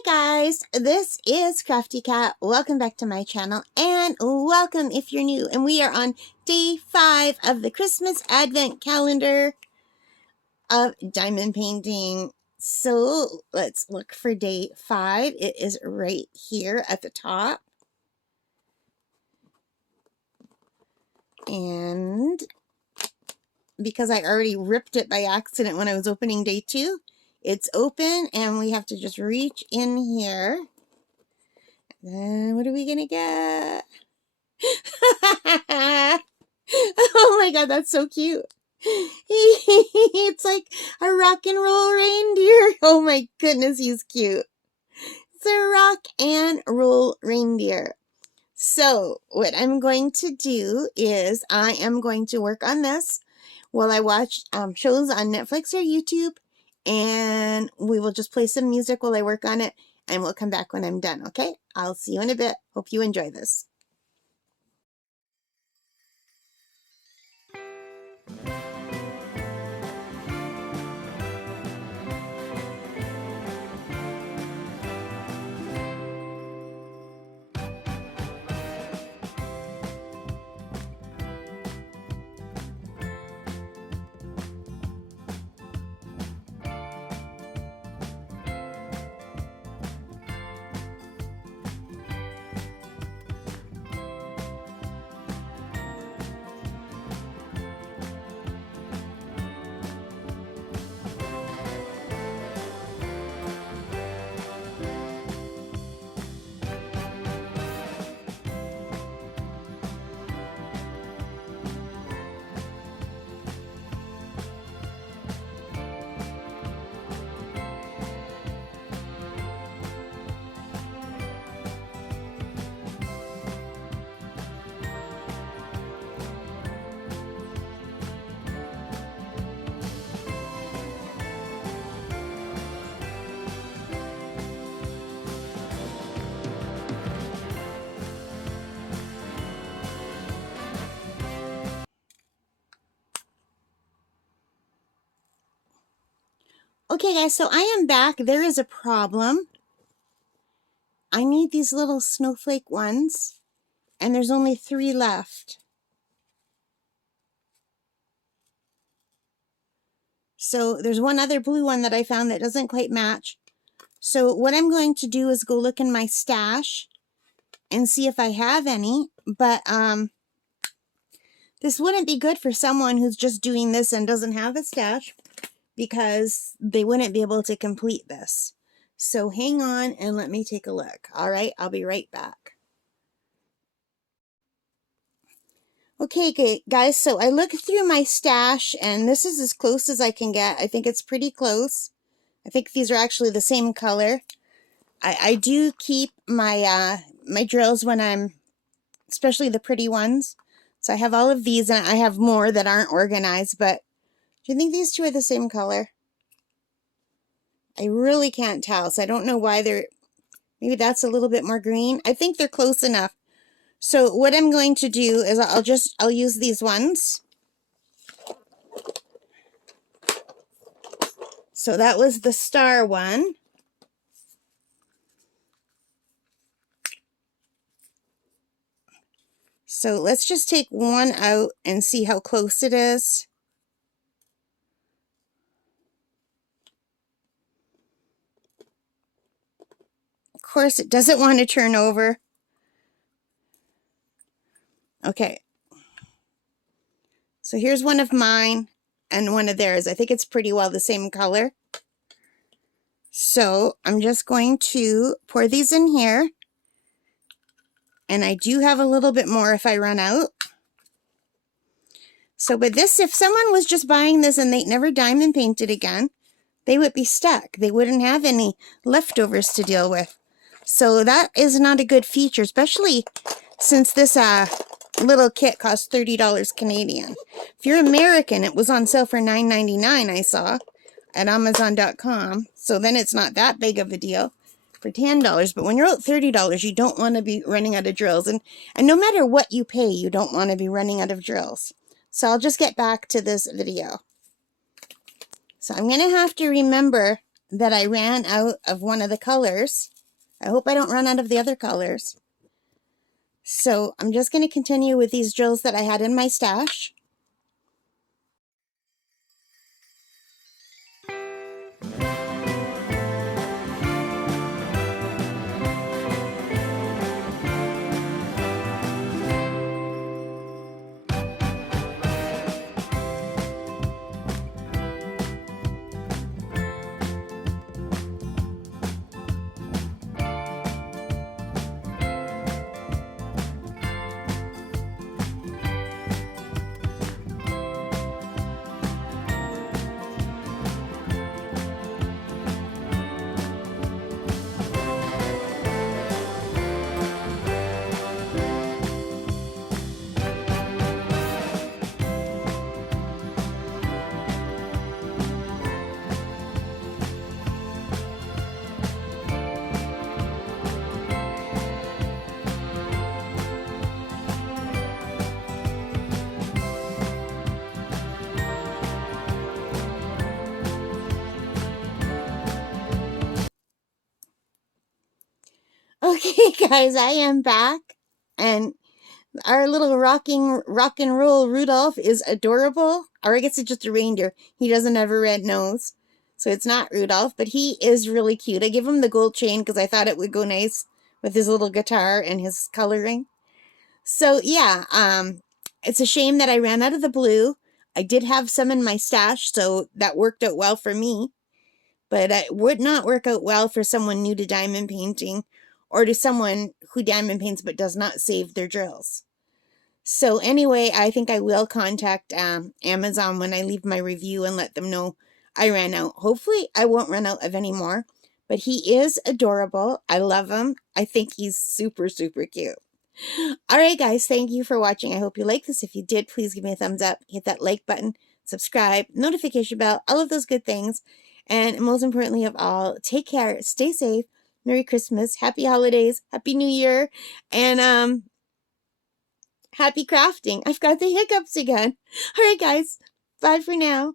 Hi guys, this is Crafty Cat. Welcome back to my channel and welcome if you're new. And we are on day 5 of the Christmas Advent calendar of diamond painting. So let's look for day 5. It is right here at the top. And because I already ripped it by accident when I was opening day 2, it's open and we have to just reach in here. Then what are we gonna get? Oh my god, that's so cute. It's like a rock and roll reindeer. Oh my goodness, he's cute. It's a rock and roll reindeer. So what I'm going to do is I am going to work on this while I watch shows on Netflix or YouTube, and we will just play some music while I work on it, and we'll come back when I'm done, okay? I'll see you in a bit. Hope you enjoy this. Okay guys, so I am back. There is a problem. I need these little snowflake ones, and there's only 3 left. So there's one other blue one that I found that doesn't quite match. So what I'm going to do is go look in my stash and see if I have any. But this wouldn't be good for someone who's just doing this and doesn't have a stash, because they wouldn't be able to complete this. So hang on and let me take a look. All right, I'll be right back. Okay, guys, so I looked through my stash, and this is as close as I can get. I think it's pretty close. I think these are actually the same color. I do keep my my drills when I'm, especially the pretty ones. So I have all of these, and I have more that aren't organized, but do you think these two are the same color? I really can't tell, so I don't know why they're, maybe that's a little bit more green. I think they're close enough. So what I'm going to do is I'll use these ones. So that was the star one. So let's just take one out and see how close it is. Of course, it doesn't want to turn over. Okay. So here's one of mine and one of theirs. I think it's pretty well the same color. So I'm just going to pour these in here. And I do have a little bit more if I run out. So with this, if someone was just buying this and they never diamond painted again, they would be stuck. They wouldn't have any leftovers to deal with. So that is not a good feature, especially since this little kit costs $30 Canadian. If you're American, it was on sale for $9.99, I saw, at Amazon.com. So then it's not that big of a deal for $10. But when you're out $30, you don't want to be running out of drills. And no matter what you pay, you don't want to be running out of drills. So I'll just get back to this video. So I'm going to have to remember that I ran out of one of the colors. I hope I don't run out of the other colors. So I'm just going to continue with these drills that I had in my stash. Okay, guys, I am back, and our little rock and roll Rudolph is adorable. Or I guess it's just a reindeer. He doesn't have a red nose, so it's not Rudolph, but he is really cute. I give him the gold chain because I thought it would go nice with his little guitar and his coloring. So yeah, it's a shame that I ran out of the blue. I did have some in my stash, so that worked out well for me. But it would not work out well for someone new to diamond painting, or to someone who diamond paints but does not save their drills. So anyway, I think I will contact Amazon when I leave my review and let them know I ran out. Hopefully I won't run out of any more. But he is adorable. I love him. I think he's super, super cute. Alright guys, thank you for watching. I hope you like this. If you did, please give me a thumbs up. Hit that like button, subscribe, notification bell, all of those good things. And most importantly of all, take care, stay safe, Merry Christmas, Happy Holidays, Happy New Year, and happy crafting. I've got the hiccups again. Alright guys, bye for now.